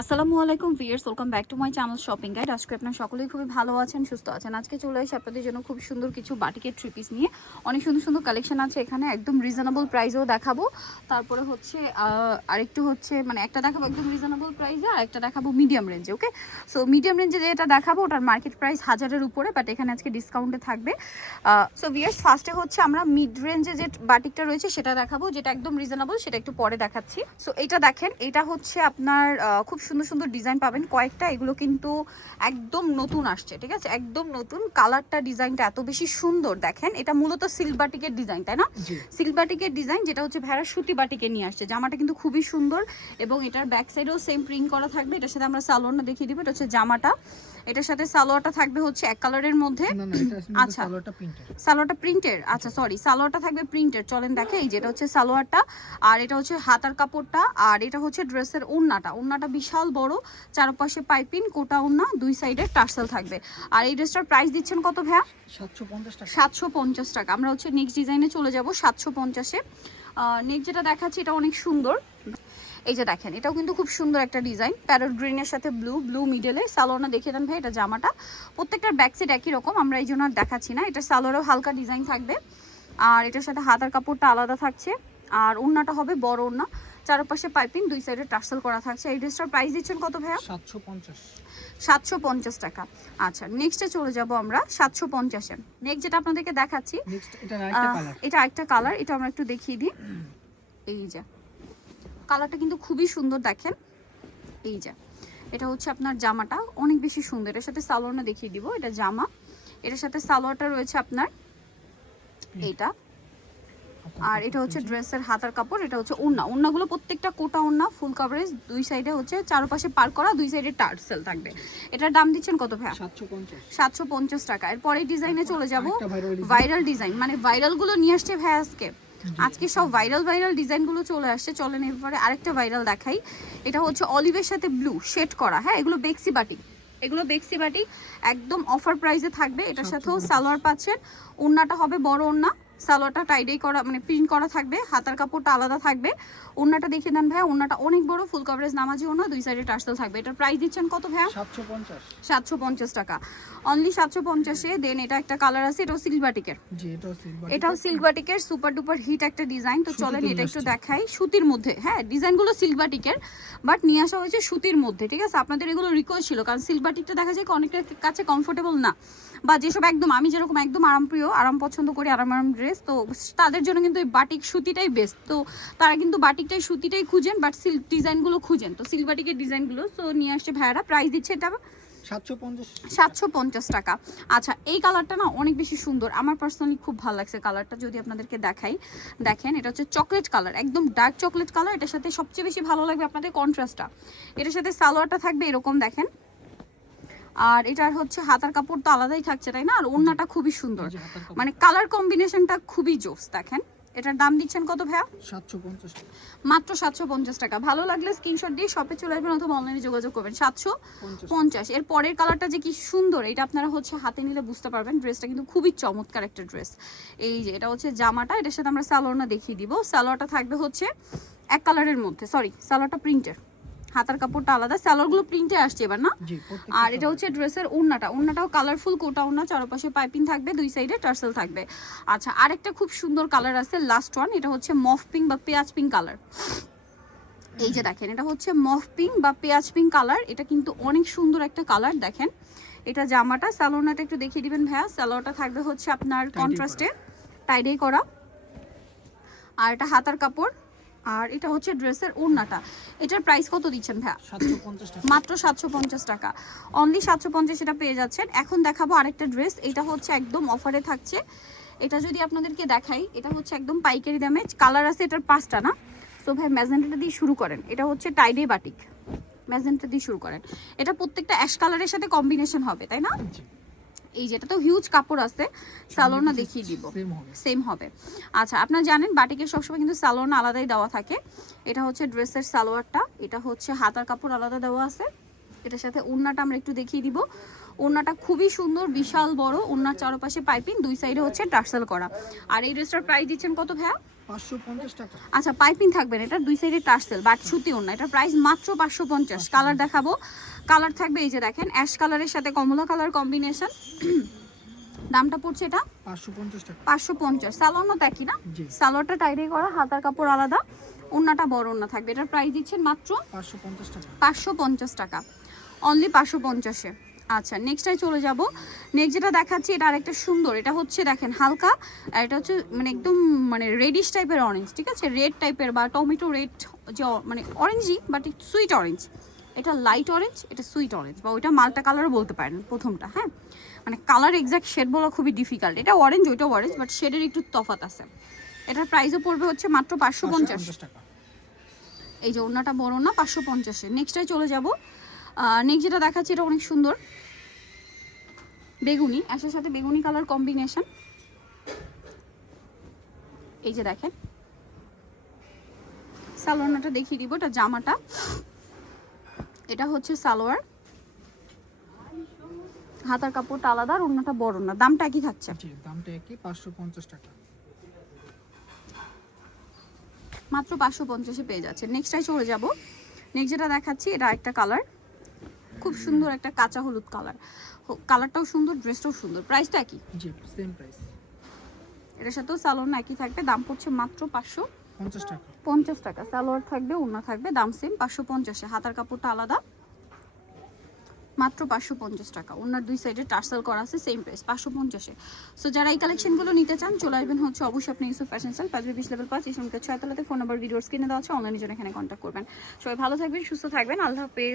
আসসালামু আলাইকুম viewers welcome back to my channel shopping guide. আজকে আপনার সকলেই খুবই ভালো আছেন, সুস্থ আছেন। আজকে চলে এসে আপনাদের জন্য খুব সুন্দর কিছু বাটিকের থ্রি পিস নিয়ে। অনেক সুন্দর সুন্দর কালেকশন আছে এখানে, একদম রিজনেবল প্রাইসেও দেখাবো। তারপরে হচ্ছে আরেকটু হচ্ছে মানে একটা দেখাবো একদম রিজনেবল প্রাইসে আর একটা দেখাবো মিডিয়াম রেঞ্জে ওকে সো মিডিয়াম রেঞ্জে যেটা দেখাবো, ওটার মার্কেট প্রাইস হাজারের উপরে বাট এখানে আজকে ডিসকাউন্টে থাকবে। সো ভিয়ার্স ফার্স্টে হচ্ছে আমরা মিড রেঞ্জে যে বাটিকটা রয়েছে, সেটা দেখাবো, যেটা একদম রিজনেবল সেটা একটু পরে দেখাচ্ছি। সো এটা দেখেন, এটা হচ্ছে আপনার খুব সুন্দর সুন্দর ডিজাইন পাবেন। কয়েকটা এগুলো কিন্তু একদম নতুন আসছে ঠিক আছে? একদম নতুন। কালারটা ডিজাইনটা এত বেশি সুন্দর দেখেন। এটা মূলত সিল্ক বাটিকের ডিজাইন তাই না? সিলবাটিকের সিল্ক বাটিকের ডিজাইন যেটা হচ্ছে ভেড়া সুতি বাটিকে নিয়ে আসছে। জামাটা কিন্তু খুবই সুন্দর এবং এটার ব্যাক সাইডেও সেম প্রিন্ট করা থাকবে। এটার সাথে আমরা সালোয়ারটা দেখিয়ে দিব। এটা হচ্ছে জামাটা। এটার সাথে সালোয়ারটা থাকবে হচ্ছে এক কালারের মধ্যে। আচ্ছা। আচ্ছা। সালোয়ারটা প্রিন্টের আচ্ছা সরি সালোয়ারটা থাকবে প্রিন্টের চলেন দেখে এই যেটা হচ্ছে সালোয়ারটা আর এটা হচ্ছে হাতার কাপড়টা আর এটা হচ্ছে ড্রেসের ওড়নাটা। ওড়নাটা বিশাল বড় চারপাশে পাইপিং কোটা ওড়না দুই সাইডে টার্সেল থাকবে। আর এই ড্রেসটার প্রাইস দিচ্ছেন কত ভাইয়া? সাতশো পঞ্চাশ টাকা। আমরা হচ্ছে নেক্সট ডিজাইনে চলে যাব সাতশো পঞ্চাশে। নেক্সট যেটা দেখাচ্ছি এটা অনেক সুন্দর। এই যে দেখেন এটাও কিন্তু খুব সুন্দর একটা ডিজাইন। প্যারট গ্রিনের সাথে ব্লু ব্লু মিডলে সালোয়ারটা দেখিয়ে দেন ভাই এটা জামাটা। প্রত্যেকটার ব্যাক সাইড একই রকম আমরা এই জন্য আর দেখাচ্ছি না। এটা সালোয়ারও হালকা ডিজাইন থাকবে। আর এটার সাথে হাতার কাপড়টা আলাদা থাকছে। আর ওড়নাটা হবে বড় ওড়না। চারপাশে পাইপিং দুই সাইডে টার্সেল করা থাকছে। এই ড্রেসটার প্রাইস দিচ্ছেন কত ভাইয়া? 750 সাতশো পঞ্চাশ টাকা। আচ্ছা নেক্সটে চলে যাব আমরা সাতশো পঞ্চাশে। নেক্সট যেটা আপনাদেরকে দেখাচ্ছি নেক্সট এটা আরেকটা কালার এটা একটা কালার এটা আমরা একটু দেখিয়ে দিই। এই যে কালারটা কিন্তু খুবই সুন্দর দেখেন। এই যে এটা হচ্ছে আপনার জামাটা অনেক বেশি সুন্দর। এটার সাথে সালোয়ারটা দেখিয়ে দিব এটা জামা। এটার সাথে সালোয়ারটা রয়েছে আপনার এইটা। আর এটা হচ্ছে ড্রেসের হাতার কাপড় এটা হচ্ছে ওড়না। ওড়নাগুলো প্রত্যেকটা কোটা ওড়না ফুল কভারেজ দুই সাইডে হচ্ছে চারপাশে পার করা দুই সাইডে টার্সেল থাকবে। এটার দাম দিচ্ছেন কত ভাইয়া? সাতশো পঞ্চাশ। টাকা। এরপরে ডিজাইনে চলে যাব। ভাইরাল ডিজাইন মানে ভাইরালগুলো নিয়ে আসছে ভাই আজকে। আজকে সব ভাইরাল ভাইরাল ডিজাইনগুলো চলে আসছে। চলেন এরপরে আরেকটা ভাইরাল দেখাই। এটা হচ্ছে অলিভের সাথে ব্লু শেড করা। হ্যাঁ এগুলো বেক্সি বাটিক এগুলো বেক্সি বাটিক একদম অফার প্রাইসে থাকবে। এটার সাথেও সালোয়ার পাচ্ছেন। ওড়নাটা হবে বড় ওড়না। সালোয়ারটা টাইডেই করা মানে প্রিন্ট করা থাকবে হাতার কাপড়টা আলাদা থাকবে। ওড়নাটা দেখিয়ে দেন ভাইয়া ওড়নাটা অনেক বড় ফুল কভারেজ নামাজি ওড়না দুই সাইডে টার্সেল থাকবে। এটার প্রাইস দিচ্ছেন কত ভাইয়া? 750 সাতশো পঞ্চাশ টাকা। অনলি সাতশো পঞ্চাশে দেন এটা একটা কালার আছে এটাও সিল্ক বাটিকের এটাও সিল্ক বাটিকের সুপার ডুপার হিট একটা ডিজাইন তো চলেন এটা একটু দেখাই সুতির মধ্যে। হ্যাঁ ডিজাইনগুলো সিল্ক বাটিকের বাট নিয়ে আসা হয়েছে সুতির মধ্যে ঠিক আছে? আপনাদের এগুলো রিকোয়েস্ট ছিল কারণ সিল্ক বাটিকটা দেখা যায় অনেকের কাছে কমফোর্টেবল না। বা যেসব একদম আমি যেরকম একদম আরামপ্রিয় আরাম পছন্দ করি আরাম আরাম ড্রেস তো তাদের জন্য কিন্তু এই বাটিক সুতিটাই বেস্ট তো তারা কিন্তু বাটিকটাই সুতিটাই খুঁজেন বাট সিল্ক ডিজাইনগুলো খুঁজেন। তো সিল্ক বাটিকের ডিজাইনগুলো তো নিয়ে আসছে ভাইয়ারা। প্রাইস দিচ্ছে এটা সাতশো পঞ্চাশ। টাকা। আচ্ছা এই কালারটা না অনেক বেশি সুন্দর। আমার পার্সোনালি খুব ভালো লাগছে কালারটা যদি আপনাদেরকে দেখাই। দেখেন এটা হচ্ছে চকলেট কালার একদম ডার্ক চকলেট কালার এটার সাথে সবচেয়ে বেশি ভালো লাগবে আপনাদের কন্ট্রাস্টটা এটার সাথে সালোয়ারটা থাকবে এরকম দেখেন। আর এটার হচ্ছে হাতার কাপড় তো আলাদাই থাকছে তাই না? আর ওড়নাটা খুবই সুন্দর। মানে কালার কম্বিনেশনটা খুবই জোস দেখেন। এটার দাম দিচ্ছেন কত ভাইয়া? 750 টাকা। মাত্র সাতশো পঞ্চাশ টাকা। ভালো লাগলে স্ক্রিনশট দিয়ে শপে চলে আসবেন অথবা অনলাইনে যোগাযোগ করবেন। সাতশো পঞ্চাশ। এর পরের কালারটা যে কি সুন্দর এটা আপনারা হচ্ছে হাতে নিলে বুঝতে পারবেন। ড্রেসটা কিন্তু খুবই চমৎকার একটা ড্রেস এই যে এটা হচ্ছে জামাটা। এটার সাথে আমরা সালোয়ারটা দেখিয়ে দিব। সালোয়ারটা থাকবে হচ্ছে এক কালারের মধ্যে সরি সালোয়ারটা প্রিন্টের হাতার কাপড়টা আলাদা সালোয়ারগুলো প্রিন্টে আসছে এবার না? আর এটা হচ্ছে ড্রেসের ওড়নাটা। ওড়নাটাও কালারফুল কোটা ওড়না চারপাশে পাইপিং থাকবে দুই সাইডে টার্সেল থাকবে। আচ্ছা আরেকটা খুব সুন্দর কালার আছে লাস্ট ওয়ান এটা হচ্ছে মফ পিঙ্ক বা পেঁয়াজ পিঙ্ক কালার এই যে দেখেন এটা হচ্ছে মফ পিঙ্ক বা পেঁয়াজ পিঙ্ক কালার এটা কিন্তু অনেক সুন্দর একটা কালার দেখেন। এটা জামাটা স্যালোনাটা একটু দেখিয়ে দিবেন ভাইয়া। স্যালোয়ারটা থাকবে হচ্ছে আপনার কন্ট্রাস্টে টাইডে করা। আর এটা হাতার কাপড় আর এটা হচ্ছে ড্রেসের ওড়নাটা। এটার প্রাইস কত দিচ্ছেন ভাইয়া? মাত্র সাতশো পঞ্চাশ টাকা। অনলি সাতশো পঞ্চাশ এটা পেয়ে যাচ্ছেন। এখন দেখাবো আরেকটা ড্রেস এটা হচ্ছে একদম অফারে থাকছে। এটা যদি আপনাদেরকে দেখাই এটা হচ্ছে একদম পাইকারি দামে। কালার আছে এটার পাঁচটা না? সো ভাই ম্যাজেন্টাটা দিয়ে শুরু করেন। এটা হচ্ছে টাইডে বাটিক ম্যাজেন্টা দিয়ে শুরু করেন। এটা প্রত্যেকটা অ্যাশ কালারের সাথে কম্বিনেশন হবে তাই না? এই যেটা তো হিউজ কাপড় আছে সালোনা দেখিয়ে দিব। সেম হবে। আচ্ছা আপনারা জানেন বাটিকের সবসময় কিন্তু সালোয়ার আলাদাই দেওয়া থাকে। এটা হচ্ছে ড্রেসের সালোয়ারটা এটা হচ্ছে হাতার কাপড় আলাদা দেওয়া আছে। এটার সাথে ওড়নাটা আমরা একটু দেখিয়ে দিব। ওড়নাটা খুবই সুন্দর বিশাল বড় ওড়নার চারপাশে পাইপিং দুই সাইডে হচ্ছে টার্সেল করা। আর এই ড্রেসটার প্রাইস দিচ্ছেন কত ভাইয়া? আচ্ছা পাইপিং থাকবে না এটা দুই সাইডে টার্সেল বাট সুতি ওড়না এটা প্রাইস মাত্র পাঁচশো পঞ্চাশ। কালার দেখাবো। কালার থাকবে এই যে দেখেন অ্যাশ কালারের সাথে কমলা কালার কম্বিনেশন দামটা পড়ছে এটা? পাঁচশো পঞ্চাশ টাকা। পাঁচশো পঞ্চাশ। সালোয়ারও একই না? সালোয়ারটা টাইডে করা হাতার কাপড় আলাদা ওন্নাটা বড় ওন্না থাকবে। এটার প্রাইস দিচ্ছেন মাত্র পাঁচশো পঞ্চাশ টাকা। অনলি পাঁচশো পঞ্চাশে আচ্ছা নেক্সটটাই চলে যাব। নেক্সট যেটা দেখাচ্ছি এটা আরেকটা সুন্দর। এটা হচ্ছে দেখেন হালকা আর এটা হচ্ছে মানে একদম মানে রেডিশ টাইপের অরেঞ্জ ঠিক আছে? রেড টাইপের বা টমেটো রেড যে মানে অরেঞ্জই বাট সুইট অরেঞ্জ এটা লাইট অরেঞ্জ এটা সুইট অরেঞ্জ বা ওইটা মালটা কালারও বলতে পারেন প্রথমটা হ্যাঁ? মানে কালার এক্সাক্ট শেড বলা খুবই ডিফিকাল্ট এটা অরেঞ্জ ওইটা অরেঞ্জ বাট শেডের একটু তফাত আছে। এটার প্রাইসও পড়বে হচ্ছে মাত্র পাঁচশো পঞ্চাশ। টাকা। এই যে ওড়নাটা বড় না পাঁচশো পঞ্চাশে নেক্সটটাই চলে যাব। নেক্সট যেটা দেখাচ্ছি এটা অনেক সুন্দর। বেগুনি অ্যাশের সাথে বেগুনি কালার কম্বিনেশন এই যে দেখেন। সালোয়ারটা দেখিয়ে দিব এটা জামাটা। এটা হচ্ছে সালোয়ার। হাতার কাপড়টা আলাদা আর অন্যটা বড় না। দামটা একই থাকছে। দামটা একই পাঁচশো পঞ্চাশ টাকা। মাত্র পাঁচশো পঞ্চাশে পেয়ে যাচ্ছে। নেক্সটটাই চলে যাব। নেক্সট যেটা দেখাচ্ছি এটা একটা কালার খুব সুন্দর একটা কাঁচা হলুদ কালার কালারটাও সুন্দর ড্রেসটাও সুন্দর। প্রাইসটা একই? জি সেম প্রাইস এটার সাথেও সালোয়ার একই থাকবে। দাম পড়ছে মাত্র পাঁচশো। পঞ্চাশ টাকা। সালোয়ার থাকবে, ওড়না থাকবে, দাম সেম পাঁচশো পঞ্চাশে। হাতার কাপড়টা আলাদা। মাত্র পাঁচশো পঞ্চাশ টাকা। ওনার দুই সাইডে টার্সেল করা আছে সেম প্রাইস পাঁচশো পঞ্চাশে। সো যারা এই কালেকশনগুলো নিতে চান, চলে আসবেন হচ্ছে অবশ্যই আপনি ইউসুফ ফ্যাশন স্টাইল পাঁচ বিশ লেভেল পাঁচ ইসলামকে ছয়তলাতে ফোন নাম্বার ভিডিওর স্ক্রিনে দেওয়া আছে অনলাইনে জন্য এখানে কন্ট্যাক্ট করবেন। সবাই ভালো থাকবেন, সুস্থ থাকবেন। আল্লাহ হাফেজ।